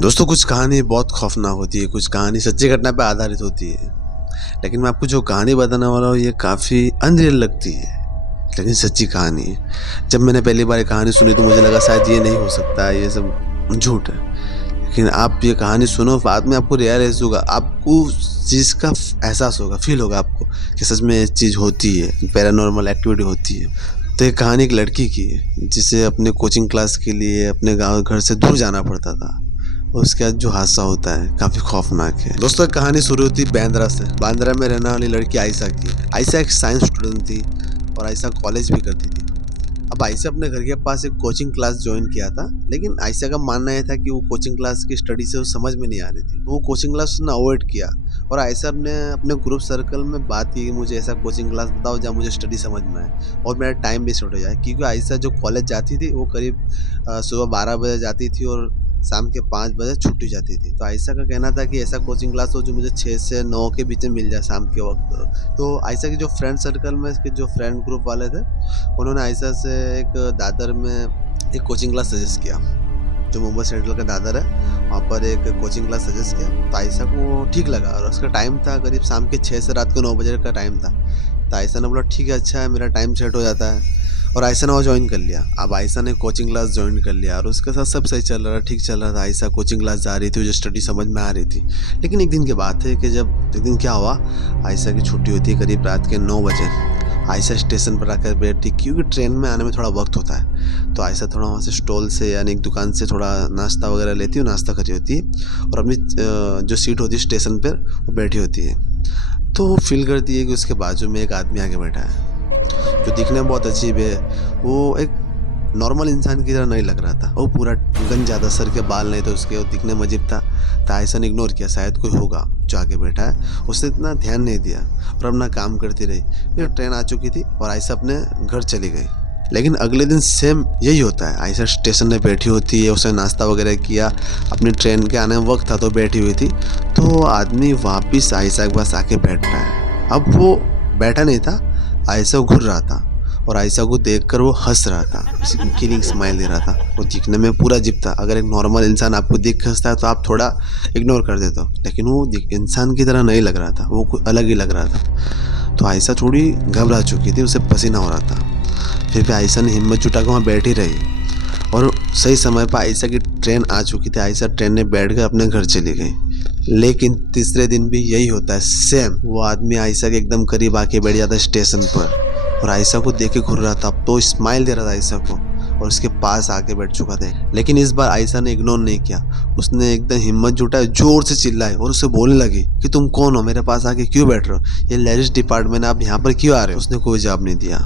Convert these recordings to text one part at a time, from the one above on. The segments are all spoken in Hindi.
दोस्तों, कुछ कहानी बहुत खौफनाक होती है, कुछ कहानी सच्ची घटना पे आधारित होती है। लेकिन मैं आपको जो कहानी बताने वाला हूँ ये काफ़ी अनरियल लगती है, लेकिन सच्ची कहानी है। जब मैंने पहली बार ये कहानी सुनी तो मुझे लगा शायद ये नहीं हो सकता है, ये सब झूठ है। लेकिन आप ये कहानी सुनो, बाद में आपको रियलाइज़ होगा, आपको उस चीज़ का एहसास होगा, फ़ील होगा आपको कि सच में ये चीज़ होती है, पैरानॉर्मल एक्टिविटी होती है। तो ये कहानी एक लड़की की है जिसे अपने कोचिंग क्लास के लिए अपने गाँव घर से दूर जाना पड़ता था। और उसके बाद जो हादसा होता है काफ़ी खौफनाक है। दोस्तों, कहानी शुरू होती है बांद्रा से। बांद्रा में रहने वाली लड़की आयशा की। आयशा एक साइंस स्टूडेंट थी और आयशा कॉलेज भी करती थी। अब आयशा अपने घर के पास एक कोचिंग क्लास ज्वाइन किया था, लेकिन आयशा का मानना यह था कि वो कोचिंग क्लास की स्टडी से वो समझ में नहीं आ रही थी। वो कोचिंग क्लास उसने अवॉइड किया और आयशा ने अपने ग्रुप सर्कल में बात की कि मुझे ऐसा कोचिंग क्लास बताओ जहाँ मुझे स्टडी समझ में आए और मेरा टाइम भी शॉर्ट हो जाए। क्योंकि आयशा जो कॉलेज जाती थी वो करीब सुबह 12 बजे जाती थी और शाम के 5 बजे छुट्टी जाती थी। तो आयशा का कहना था कि ऐसा कोचिंग क्लास हो जो मुझे 6 से 9 के बीच में मिल जाए शाम के वक्त। तो आयशा के जो फ्रेंड सर्कल में इसके जो फ्रेंड ग्रुप वाले थे, उन्होंने आयशा से एक दादर में एक कोचिंग क्लास सजेस्ट किया, जो मुंबई सेंट्रल का दादर है, वहाँ पर एक कोचिंग क्लास सजेस्ट किया। तो आयशा को ठीक लगा और उसका टाइम था करीब शाम के 6 से रात को 9 बजे का टाइम था। तो आयशा ने बोला ठीक है, अच्छा है, मेरा टाइम सेट हो जाता है। और आयशा ने वो ज्वाइन कर लिया। अब आयशा ने कोचिंग क्लास ज्वाइन कर लिया और उसके साथ सब सही चल रहा था, ठीक चल रहा था। आयशा कोचिंग क्लास जा रही थी, जो स्टडी समझ में आ रही थी। लेकिन एक दिन की बात है कि जब एक दिन क्या हुआ, आयशा की छुट्टी होती है करीब रात के 9 बजे। आयशा स्टेशन पर आकर बैठती, क्योंकि ट्रेन में आने में थोड़ा वक्त होता है। तो आयशा थोड़ा वहाँ से स्टॉल से यानी एक दुकान से थोड़ा नाश्ता वगैरह लेती है, नाश्ता करी होती है और अपनी जो सीट होती है स्टेशन पर वो बैठी होती है। तो वो फील करती है कि उसके बाजू में एक आदमी आके बैठा है जो दिखने में बहुत अजीब है। वो एक नॉर्मल इंसान की तरह नहीं लग रहा था। वो पूरा गंजा ज़्यादा, सर के बाल नहीं थे उसके, वो दिखने में अजीब था। तो आयशा ने इग्नोर किया, शायद कोई होगा जो आके बैठा है। उसने इतना ध्यान नहीं दिया और अपना काम करती रही। फिर ट्रेन आ चुकी थी और आयशा अपने घर चली गई। लेकिन अगले दिन सेम यही होता है। आयशा स्टेशन में बैठी होती है, उसने नाश्ता वगैरह किया, अपनी ट्रेन के आने में वक्त था तो बैठी हुई थी। तो आदमी वापस आयशा के पास आके बैठता है। अब वो बैठा नहीं था, आयशा को घूर रहा था और आयशा को देखकर वो हंस रहा था, किलिंग स्माइल दे रहा था। वो दिखने में पूरा अजीब था। अगर एक नॉर्मल इंसान आपको देख हंसता है तो आप थोड़ा इग्नोर कर देते हो, लेकिन वो इंसान की तरह नहीं लग रहा था, वो कुछ अलग ही लग रहा था। तो आयशा थोड़ी घबरा चुकी थी, उसे पसीना हो रहा था। फिर भी आयशा ने हिम्मत जुटा कर वहाँ बैठी रही और सही समय पर आयशा की ट्रेन आ चुकी थी। आयशा ट्रेन में बैठ कर अपने घर चली गई। लेकिन तीसरे दिन भी यही होता है सेम। वो आदमी आयशा के एकदम करीब आके बैठ जाता है स्टेशन पर और आयशा को देख के घूर रहा था। अब तो स्माइल दे रहा था आयशा को और उसके पास आके बैठ चुका था। लेकिन इस बार आयशा ने इग्नोर नहीं किया। उसने एकदम हिम्मत जुटाई, जोर से चिल्लाई और उसे बोलने लगी कि तुम कौन हो, मेरे पास आके क्यों बैठ रहे हो, ये लेडीज डिपार्टमेंट है, आप यहाँ पर क्यों आ रहे हो। उसने कोई जवाब नहीं दिया।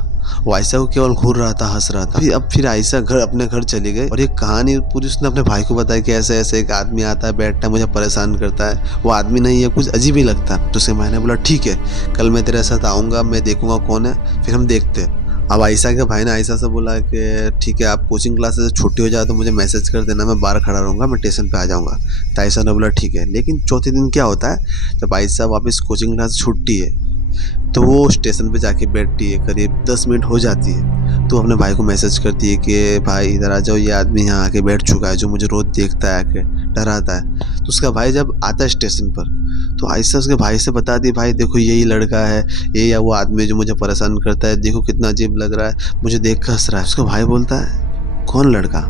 वो आयशा को केवल घूर रहा था, हंस रहा था। फिर आयशा अपने घर चली गई और ये कहानी पूरी उसने अपने भाई को बताई कि ऐसे ऐसे एक आदमी आता है, बैठता है, मुझे परेशान करता है। वो आदमी नहीं है, कुछ अजीब ही लगता है। तो उसके भाई ने बोला ठीक है, कल मैं तेरे साथ आऊँगा, मैं देखूंगा कौन है, फिर हम देखते हैं। अब आयशा के भाई ने आयशा से बोला कि ठीक है, आप कोचिंग क्लास से छुट्टी हो जाए तो मुझे मैसेज कर देना, मैं बाहर खड़ा रहूँगा, मैं स्टेशन पे आ जाऊँगा। तो आयशा ने बोला ठीक है। लेकिन चौथे दिन क्या होता है, जब आयशा वापस कोचिंग क्लास से छुट्टी है तो वो स्टेशन पे जाके बैठती है, करीब 10 मिनट हो जाती है। तो अपने भाई को मैसेज करती है कि भाई इधर आ जाओ, ये आदमी यहाँ आके बैठ चुका है जो मुझे रोज़ देखता है, आके डराता है। तो उसका भाई जब आता है स्टेशन पर तो आयशा उसके भाई से बताती है, भाई देखो यही लड़का है, ये या वो आदमी जो मुझे परेशान करता है, देखो कितना अजीब लग रहा है, मुझे देख कर हंस रहा है। उसका भाई बोलता है कौन लड़का,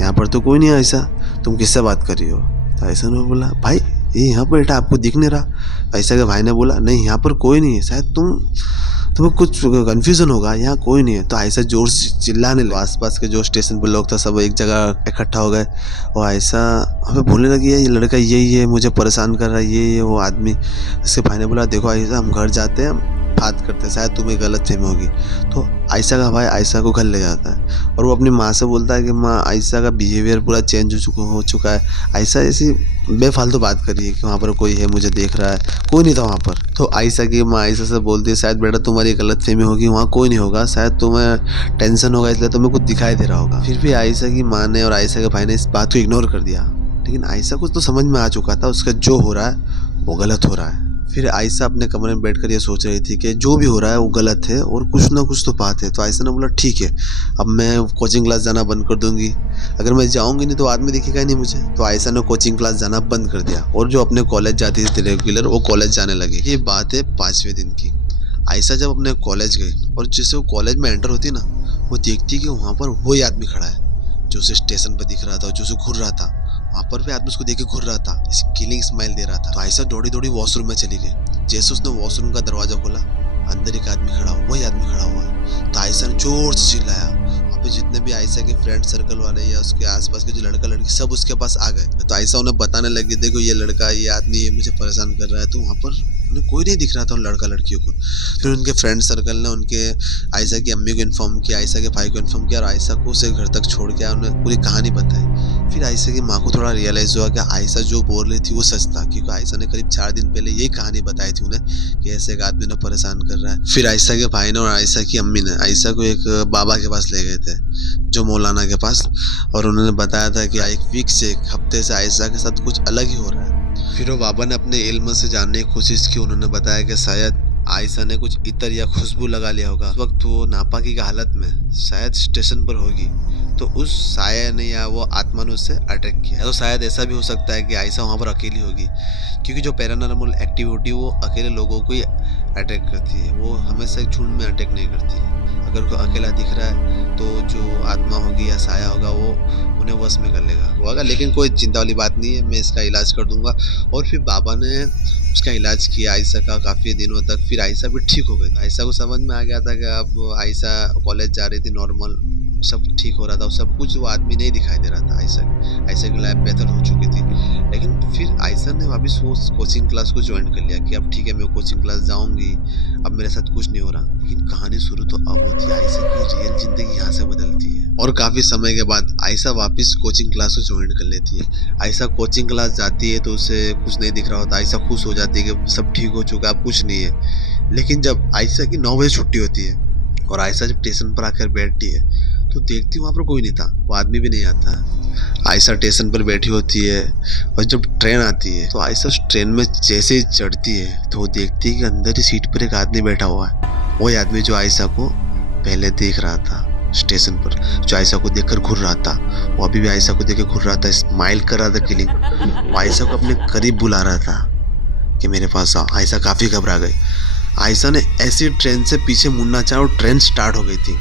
यहाँ पर तो कोई नहीं है आयशा, तुम किससे बात कर रही हो। तो आयशा ने बोला भाई ये यहाँ पर बेटा आपको दिख नहीं रहा। आयशा के भाई ने बोला नहीं, यहाँ पर कोई नहीं है, शायद तुम्हें कुछ कन्फ्यूजन होगा, यहाँ कोई नहीं है। तो आयशा जोर से चिल्लाने लगी। आसपास के जो स्टेशन पर लोग था सब एक जगह इकट्ठा हो गए और आयशा हमें बोलने लगी है ये लड़का यही है, मुझे परेशान कर रहा है, ये वो आदमी। इसके भाई ने बोला देखो आयशा, हम घर जाते हैं, बात करते हैं, शायद तुम्हें गलत फहमी होगी। तो आयशा का भाई आयशा को घर ले जाता है और वो अपनी माँ से बोलता है कि माँ आयशा का बिहेवियर पूरा चेंज हो चुका है। आयशा ऐसी बेफालतू बात कर रही है कि वहाँ पर कोई है, मुझे देख रहा है, कोई नहीं था वहाँ पर। तो आयशा की माँ आयशा से बोलती है शायद बेटा तुम्हारी गलत फहमी होगी, वहाँ कोई नहीं होगा, शायद तुम्हें टेंशन होगा इसलिए तुम्हें कुछ दिखाई दे रहा होगा। फिर भी आयशा की माँ ने और आयशा के भाई ने इस बात को इग्नोर कर दिया। लेकिन आयशा को तो समझ में आ चुका था उसका जो हो रहा है वो गलत हो रहा है। फिर आयशा अपने कमरे में बैठकर ये सोच रही थी कि जो भी हो रहा है वो गलत है और कुछ ना कुछ तो बात है। तो आयशा ने बोला ठीक है, अब मैं कोचिंग क्लास जाना बंद कर दूंगी, अगर मैं जाऊंगी नहीं तो आदमी दिखेगा नहीं मुझे। तो आयशा ने कोचिंग क्लास जाना बंद कर दिया और जो अपने कॉलेज जाती थी रेगुलर, वो कॉलेज जाने लगी। ये बात है 5वें दिन की। आयशा जब अपने कॉलेज गई और जैसे वो कॉलेज में एंटर होती ना, वो देखती कि वहाँ पर वही आदमी खड़ा है जो उसे स्टेशन पर दिख रहा था, जो उसे घूर रहा था। वहाँ पर भी आदमी उसको देख के घूर रहा था, किलिंग स्माइल दे रहा था। तो आयशा दौड़ी दौड़ी वॉशरूम में चली गई। जैसे उसने वॉशरूम का दरवाजा खोला, अंदर एक आदमी खड़ा, वही आदमी खड़ा हुआ है। तो आयशा ने जोर से चिल्लाया। वहाँ पे जितने भी आयशा के फ्रेंड सर्कल वाले या उसके आसपास के जो लड़का लड़की सब उसके पास आ गए। तो आयशा उन्हें बताने लगी, देखो ये लड़का, ये आदमी, ये मुझे परेशान कर रहा है। तो वहाँ पर उन्हें कोई नहीं दिख रहा था उन लड़का लड़कियों को। फिर उनके फ्रेंड सर्कल ने उनके आयशा की अम्मी को इन्फॉर्म किया, आयशा के भाई को इन्फॉर्म किया और आयशा को उसे घर तक छोड़ के उन्हें पूरी कहानी बताई। फिर आयशा की माँ को थोड़ा रियलाइज हुआ कि आयशा जो बोल रही थी वो सच था, क्योंकि आयशा ने करीब 4 दिन पहले यही कहानी बताई थी उन्हें कि ऐसे एक आदमी ने परेशान कर रहा है। फिर आयशा के भाई ने और आयशा की अम्मी ने आयशा को एक बाबा के पास ले गए थे, जो मौलाना के पास, और उन्होंने बताया था कि एक वीक से, एक हफ्ते से आयशा के साथ कुछ अलग ही हो रहा है। फिर वो बाबा ने अपने इल्म से जानने की कोशिश की। उन्होंने बताया कि शायद आयशा ने कुछ इतर या खुशबू लगा लिया होगा। उस वक्त वो नापाकी की हालत में शायद स्टेशन पर होगी, तो उस साया ने या वो आत्मा ने उससे अटैक किया। तो शायद ऐसा भी हो सकता है कि आयशा वहाँ पर अकेली होगी, क्योंकि जो पैरानॉर्मल एक्टिविटी वो अकेले लोगों को ही अटैक करती है, वो हमेशा एक झुंड में अटैक नहीं करती है। अगर वो अकेला दिख रहा है तो जो आत्मा होगी या साया होगा वो उन्हें वश में कर लेगा होगा। लेकिन कोई चिंता वाली बात नहीं है, मैं इसका इलाज कर दूंगा। और फिर बाबा ने उसका इलाज किया आयशा का काफ़ी दिनों तक। फिर आयशा भी ठीक हो गई। आयशा को समझ में आ गया था कि अब आयशा कॉलेज जा रही थी, नॉर्मल सब ठीक हो रहा था, सब कुछ। वो आदमी नहीं दिखाई दे रहा था। आयशा की लाइफ बेहतर हो चुकी थी। लेकिन फिर आयशा ने वापस वो कोचिंग क्लास को ज्वाइन कर लिया कि अब ठीक है, मैं कोचिंग क्लास जाऊंगी, अब मेरे साथ कुछ नहीं हो रहा। लेकिन कहानी शुरू तो अब होती है, आयशा की रियल जिंदगी यहाँ से बदलती है। और काफ़ी समय के बाद आयशा वापस कोचिंग क्लास को ज्वाइन कर लेती है। आयशा कोचिंग क्लास जाती है तो उसे कुछ नहीं दिख रहा होता। आयशा खुश हो जाती है कि सब ठीक हो चुका, अब कुछ नहीं है। लेकिन जब आयशा की 9 बजे छुट्टी होती है और आयशा जब स्टेशन पर आकर बैठती है तो देखती वहाँ पर कोई नहीं था, वो आदमी भी नहीं आता। आयशा स्टेशन पर बैठी होती है और जब ट्रेन आती है तो आयशा ट्रेन में जैसे ही चढ़ती है तो वो देखती है कि अंदर ही सीट पर एक आदमी बैठा हुआ है। वही आदमी जो आयशा को पहले देख रहा था स्टेशन पर, जो आयशा को देखकर घूर रहा था, वो अभी भी आयशा को देख के घूर रहा था, स्माइल कर रहा था किलिंग। वो आयशा को अपने करीब बुला रहा था कि मेरे पास आओ। आयशा काफ़ी घबरा गई। आयशा ने ऐसी ट्रेन से पीछे मुड़ना चाहा और ट्रेन स्टार्ट हो गई थी।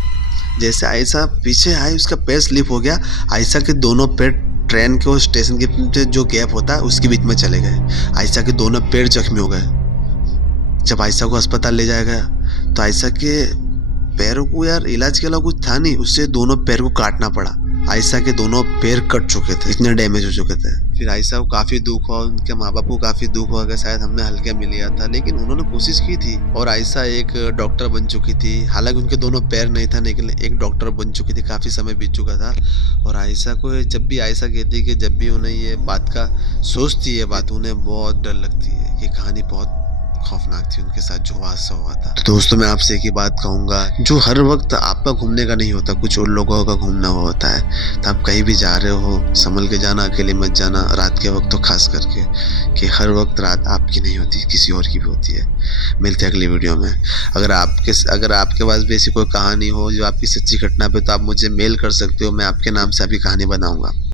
जैसे आयशा पीछे आई, उसका पैर स्लिप हो गया। आयशा के दोनों पैर ट्रेन के और स्टेशन के जो गैप होता है उसके बीच में चले गए। आयशा के दोनों पैर जख्मी हो गए। जब आयशा को अस्पताल ले जाया गया तो आयशा के पैरों को यार इलाज के अलावा कुछ था नहीं, उससे दोनों पैर को काटना पड़ा। आयशा के दोनों पैर कट चुके थे, इतने डैमेज हो चुके थे। फिर आयशा को काफ़ी दुख हुआ, उनके माँ बाप को काफ़ी दुख हुआ कि शायद हमने हल्के में लिया था, लेकिन उन्होंने कोशिश की थी और आयशा एक डॉक्टर बन चुकी थी। हालांकि उनके दोनों पैर नहीं था, लेकिन एक डॉक्टर बन चुकी थी, काफ़ी समय बीत चुका था। और आयशा को जब भी आयशा कहती कि जब भी उन्हें ये बात का सोचती है बात, उन्हें बहुत डर लगती है। ये कहानी बहुत खौफनाक थी उनके साथ जो हादसा हुआ था। तो दोस्तों मैं आपसे एक ही बात कहूँगा, जो हर वक्त आपका घूमने का नहीं होता, कुछ और लोगों का घूमना हुआ होता है। तो आप कहीं भी जा रहे हो संभल के जाना, अकेले मत जाना, रात के वक्त तो खास करके, कि हर वक्त रात आपकी नहीं होती, किसी और की भी होती है। मिलते हैं अगली वीडियो में। अगर आपके पास भी ऐसी कोई कहानी हो जो आपकी सच्ची घटना पे, तो आप मुझे मेल कर सकते हो, मैं आपके नाम से आपकी कहानी बनाऊंगा।